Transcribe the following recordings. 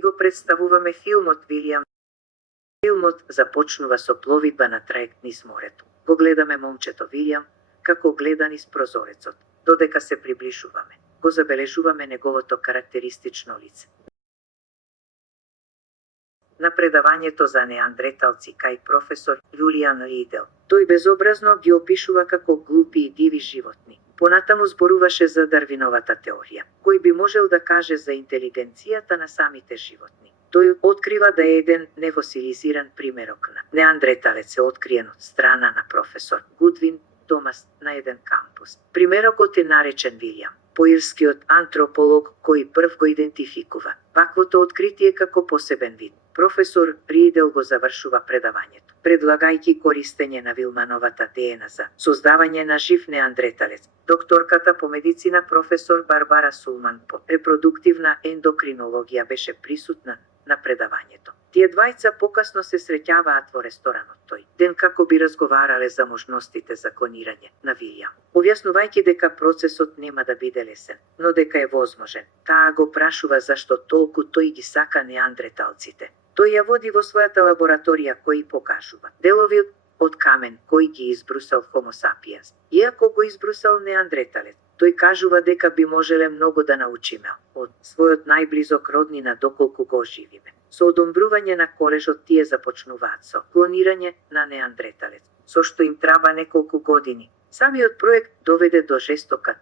Ви го представуваме филмот Вилијам. Филмот започнува со пловидба на траект низ морето. Го гледаме момчето Вилијам, како гледа низ прозорецот. Додека се приближуваме, го забележуваме неговото карактеристично лице. На предавањето за неандреталци кај професор Јулијан Ридел, тој безобразно ги опишува како глупи и диви животни. Понатаму зборуваше за Дарвиновата теорија, кој би можел да каже за интелигенцијата на самите животни. Тој открива да е еден невосилизиран примерок на неандреталец е откриен од страна на професор Гудвин Томас на еден кампус. Примерокот е наречен Вилијам, поирскиот антрополог кој прв го идентификува ваквото откритие како посебен вид. Професор Ридел го завршува предавањето, предлагајќи користење на Вилмановата ДНА за создавање на жив неандреталец. Докторката по медицина професор Барбара Сулман по репродуктивна ендокринологија беше присутна на предавањето. Тие двајца покасно се среќаваат во ресторанот тој ден како би разговарале за можностите за клонирање на Вилијам, објаснувајќи дека процесот нема да биде лесен, но дека е возможен. Таа го прашува зашто толку тој ги сака неандреталците. Тој ја води во својата лабораторија кој покажува делови од камен кој ги избрусал Homo sapiens. Иако го избрусал неандреталец, тој кажува дека би можеле многу да научиме од својот најблизок роднина доколку го оживиме. Со одобрување на колежот тие започнуваат со клонирање на неандреталец, со што им траба неколку години. Самиот проект доведе до жестока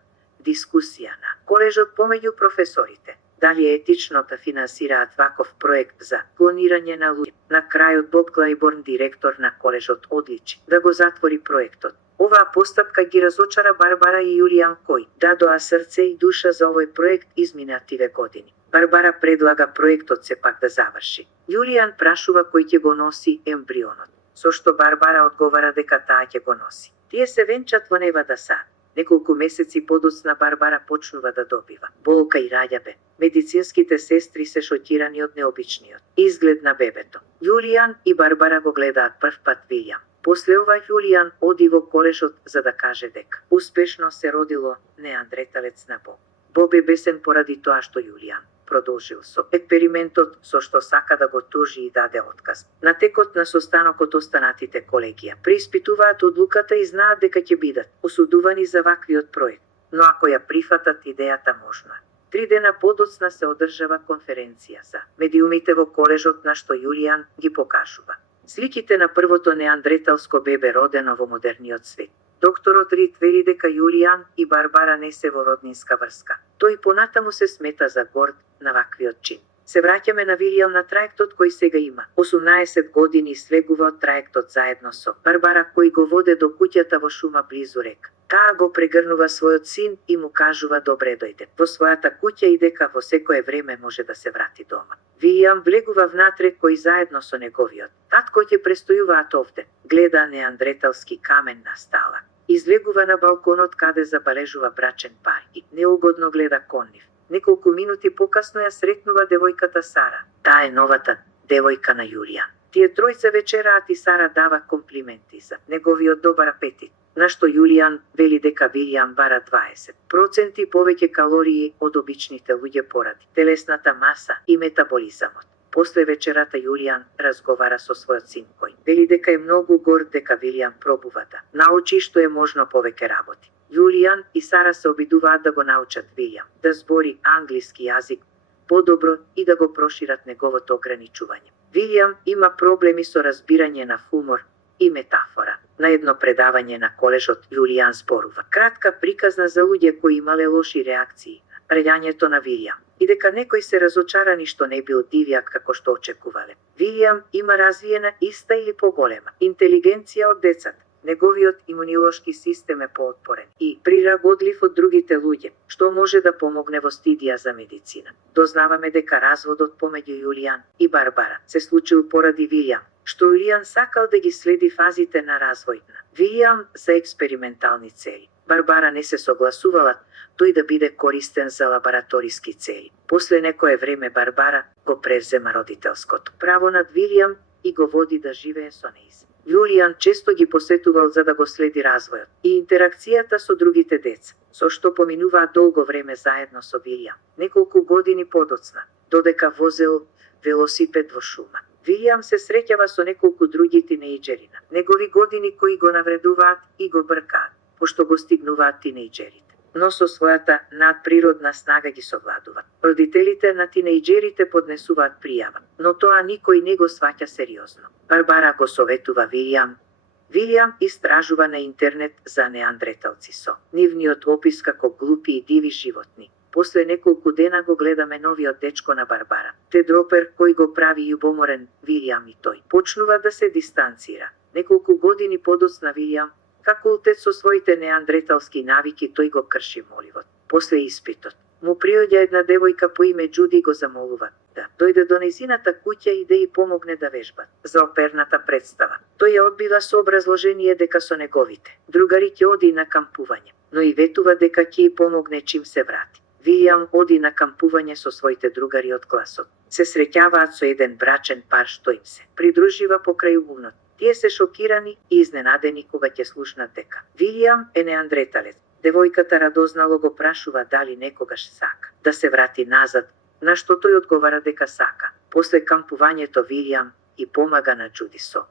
дискусија на колежот помеѓу професорите. Дали е етично да финансираат ваков проект за клонирање на луѓе? На крајот Боб Клајборн, директор на колежот, одличи да го затвори проектот. Оваа постапка ги разочара Барбара и Јулијан кој дадоа срце и душа за овој проект изминативе години. Барбара предлага проектот сепак да заврши. Јулијан прашува кој ќе го носи ембрионот, со што Барбара одговара дека таа ќе го носи. Тие се венчат во Невада сад. Неколку месеци подоцна Барбара почнува да добива болка и раѓабе. Медицинските сестри се шокирани од необичниот изглед на бебето. Јулијан и Барбара го гледаат прв пат Вилијам. После ова Јулијан оди во колежот за да каже дека успешно се родило неандреталец на Боб. Боб е бесен поради тоа што Јулијан продолжил со експериментот со што сака да го тужи и даде отказ. На текот на состанокот останатите колегија преиспитуваат одлуката и знаат дека ќе бидат осудувани за ваквиот проект, но ако ја прифатат идејата можно. 3 дена подоцна се одржава конференција за медиумите во колежот на што Јулијан ги покажува сликите на првото неандреталско бебе родено во модерниот свет. Докторот Рид вели дека Јулијан и Барбара не се во роднинска врска. Тој понатаму се смета за горд на ваквиот чин. Се враќаме на Вилијам на траектот кој сега има 18 години и слегува од траектот заедно со Барбара кој го воде до куќата во шума близу река. Таа го прегрнува својот син и му кажува добре дојде во својата куќа и дека во секое време може да се врати дома. Вилијам влегува внатре кој заедно со неговиот татко ќе престојуваат овде. Гледа неандреталски камен на стала. Излегува на балконот каде забележува брачен пар и неугодно гледа кон нив. Неколку минути покасно ја сретнува девојката Сара. Таа е новата девојка на Јулијан. Тие тројца вечераат и Сара дава комплименти за неговиот добар апетит, на што Јулијан вели дека Вилијам бара 20% повеќе калории од обичните луѓе поради телесната маса и метаболизамот. После вечерата Јулијан разговара со својот син кој вели дека е многу горд дека Вилијам пробува да научи што е можно повеќе работи. Јулијан и Сара се обидуваат да го научат Вилијам да збори англиски јазик подобро и да го прошират неговото ограничување. Вилијам има проблеми со разбирање на хумор и метафора. На едно предавање на колежот Јулијан зборува кратка приказна за луѓе кои имале лоши реакции на предањето на Вилијам и дека некои се разочарани што не бил дивјак како што очекувале. Вилијам има развиена иста или поголема интелигенција од децата. Неговиот имунолошки систем е поотпорен и прирагодлив од другите луѓе, што може да помогне во стидија за медицина. Дознаваме дека разводот помеѓу Јулијан и Барбара се случил поради Вилијам, што Јулијан сакал да ги следи фазите на развој на Вилијам за експериментални цели. Барбара не се согласувала тој да биде користен за лабораториски цели. После некое време Барбара го превзема родителското право над Вилијам и го води да живее со неиз. Јулијан често ги посетувал за да го следи развојот и интеракцијата со другите деца, со што поминуваат долго време заедно со Вилијам. Неколку години подоцна, додека возел велосипед во шума. Вилијам се среќава со неколку други тинејџерина. Негови години кои го навредуваат и го бркаат, пошто го стигнуваат тинејџерите. Но со својата надприродна снага ги совладува. Родителите на тинејџерите поднесуваат пријава, но тоа никој не го сваќа сериозно. Барбара го советува Вилијам. Вилијам истражува на интернет за неандреталци со нивниот опис како глупи и диви животни. После неколку дена го гледаме новиот дечко на Барбара. Тед Ропер, кој го прави љубоморен Вилијам и тој почнува да се дистанцира. Неколку години подоцна Вилијам, како утец со своите неандреталски навики, тој го крши моливот. После испитот му приоѓа една девојка по име Џуди и го замолува да дојде до нејзината куќа и да ја помогне да вежба за оперната представа. Тој ја одбива со образложение дека со неговите другари ќе оди на кампување, но и ветува дека ќе ја помогне чим се врати. Вилијам оди на кампување со своите другари од класот. Се среќаваат со еден брачен пар што им се придружива покрај угнот. Тие се шокирани и изненадени кога ќе слушнат дека Вилијам е неандреталец. Девојката радознало го прашува дали некогаш сака да се врати назад, на што тој одговара дека сака. После кампувањето Вилијам и помага на Џуди со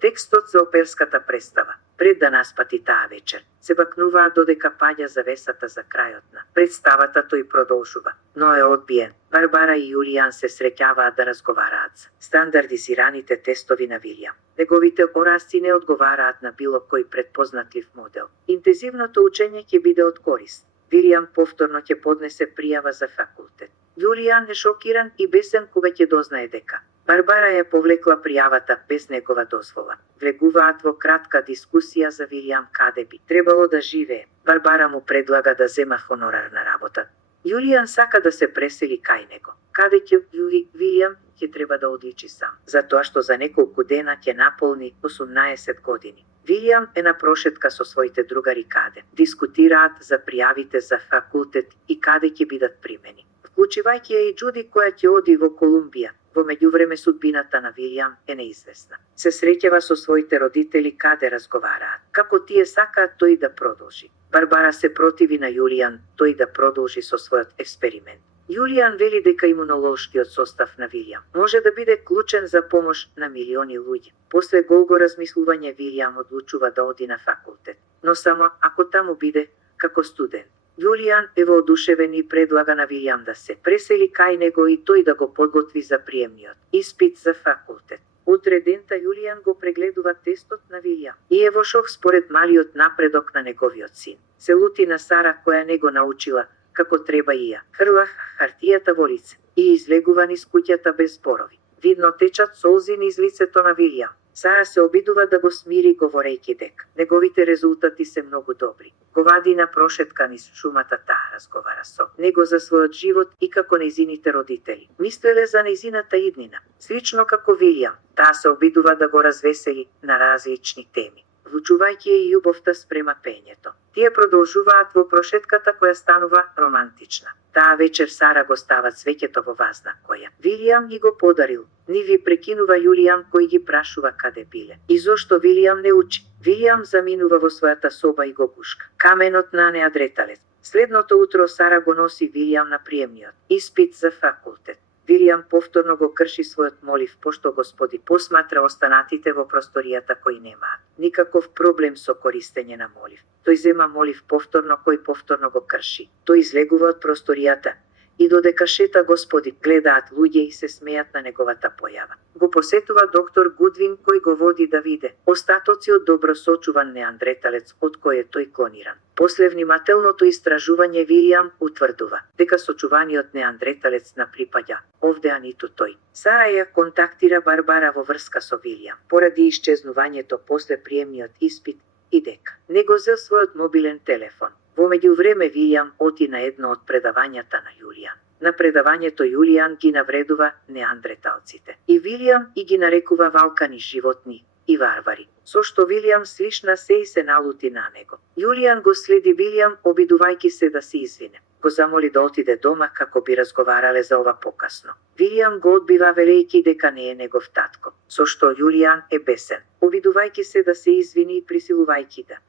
текстот за оперската представа. Пред да наспати таа вечер, се бакнуваат додека паѓа завесата за крајот на представата, тој продолжува, но е одбиен. Барбара и Јулијан се среќаваат да разговараат за стандардизираните тестови на Вилијам. Неговите оразци не одговараат на било кој предпознатлив модел. Интензивното учење ќе биде од корист. Вилијам повторно ќе поднесе пријава за факултет. Јулијан е шокиран и бесен кога ќе дознае дека Барбара ја повлекла пријавата без негова дозвола. Влегуваат во кратка дискусија за Вилијам каде би требало да живее. Барбара му предлага да зема хонорарна работа. Јулијан сака да се пресели кај него. Каде ќе Вилијам ќе треба да одличи сам, затоа што за неколку дена ќе наполни 18 години. Вилијам е на прошетка со своите другари каде дискутираат за пријавите за факултет и каде ќе бидат примени, вклучувајќи ја и Џуди која ќе оди во Колумбија. Во меѓувреме судбината на Вилијам е неизвестна. Се среќава со своите родители каде разговараат како тие сакаат тој да продолжи. Барбара се противи на Јулијан тој да продолжи со својот експеримент. Јулијан вели дека имунолошкиот состав на Вилијам може да биде клучен за помош на милиони луѓе. После голго размислување Вилијам одлучува да оди на факултет, но само ако таму биде како студент. Јулијан е воодушевен и предлага на Вилијам да се пресели кај него и тој да го подготви за приемниот испит за факултет. Утре дента Јулијан го прегледува тестот на Вилијам и е во шок според малиот напредок на неговиот син. Се лути на Сара која не го научила како треба и ја хрла хартијата во лице и излегува низ куќата без зборови. Видно течат солзи низ лицето на Вилијам. Сара се обидува да го смири говорејќи дека неговите резултати се многу добри. Го вади на прошетка низ шумата, таа разговара со него за својот живот и како нејзините родители мислеле за нејзината иднина. Слично како Вилијам, таа се обидува да го развесели на различни теми, вклучувајќи и љубовта спрема пењето. Тие продолжуваат во прошетката која станува романтична. Таа вечер Сара го става цвеќето во вазна која Вилијам ги го подарил. Ниви прекинува Јулијан кој ги прашува каде биле и зошто Вилијам не учи. Вилијам заминува во својата соба и го бушка каменот на неандреталец. Следното утро Сара го носи Вилијам на приемниот испит за факултет. Вилијам повторно го крши својот молив, пошто Господи посматра останатите во просторијата кои немаат никаков проблем со користење на молив. Тој зема молив повторно кој повторно го крши. Тој излегува од просторијата и додека шета Господи гледаат луѓе и се смеат на неговата појава. Го посетува доктор Гудвин кој го води да виде остатоци од добро сочуван неандреталец од кој е тој клониран. После внимателното истражување Вилијам утврдува дека сочуваниот неандреталец на припаѓа овде, а ниту тој. Сара ја контактира Барбара во врска со Вилијам поради исчезнувањето после приемниот испит и дека не го зел својот мобилен телефон. Во меѓувреме Вилијам оти на едно од предавањата на Јулијан. На предавањето Јулијан ги навредува неандреталците и Вилијам и ги нарекува валкани животни и варвари, со што Вилијам слишна се и се налути на него. Јулијан го следи Вилијам обидувајќи се да се извине. Го замоли да отиде дома како би разговарале за ова покасно. Вилијам го одбива велејќи дека не е негов татко, со што Јулијан е бесен, обидувајќи се да се извини и присилувајќи да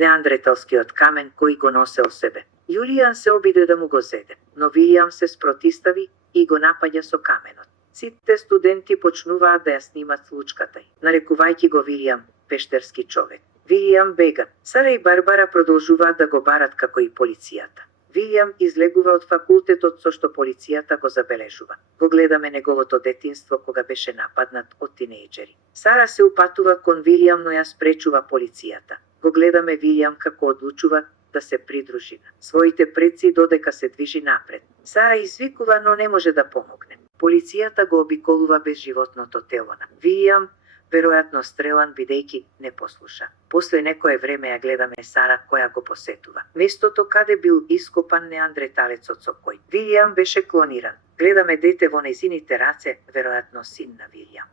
неандреталскиот камен кој го носел себе. Јулијан се обиде да му го зеде, но Вилијам се спротистави и го напаѓа со каменот. Сите студенти почнуваат да ја снимат случката й, нарекувајќи го Вилијам, пештерски човек. Вилијам бега. Сара и Барбара продолжуваат да го барат како и полицијата. Вилијам излегува од факултетот со што полицијата го забележува. Го гледаме неговото детинство кога беше нападнат од тинејџери. Сара се упатува кон Вилијам, но ја спречува полицијата. Го гледаме Вилијам како одлучува да се придружи на своите предци додека се движи напред. Сара извикува, но не може да помогне. Полицијата го обиколува безживотното тело на Вилијам, веројатно стрелан бидејќи не послуша. После некое време ја гледаме Сара која го посетува местото каде бил ископан неандреталецот со кој Вилијам беше клониран. Гледаме дете во нејзините раце, веројатно син на Вилијам.